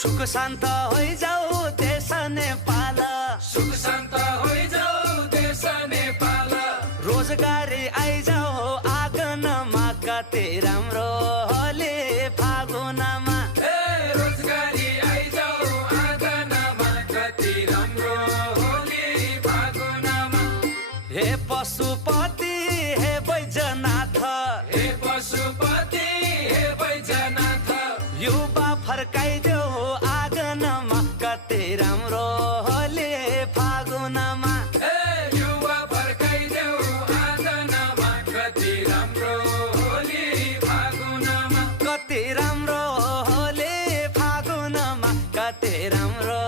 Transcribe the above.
सुख शान्त होइजाऊ देश नेपाल, सुख शान्त होइजाऊ देश नेपाल। रोजगारी आइजाऊ आँगनमा कति राम्रो होली फागुनमा। रोजगारी आइजाऊ आँगनमा कति राम्रो होली फागुनमा। हे पशुपति हे बैजनाथ, हे पशुपति हे बैजनाथ, युवा फर्काइदेऊ आँगनमा कति राम्रो होली फागुनमा। युवा फर्काइदेऊ आँगनमा कति राम्रो होली फागुनमा। कति राम्रो होली फागुनमा, कति राम्रो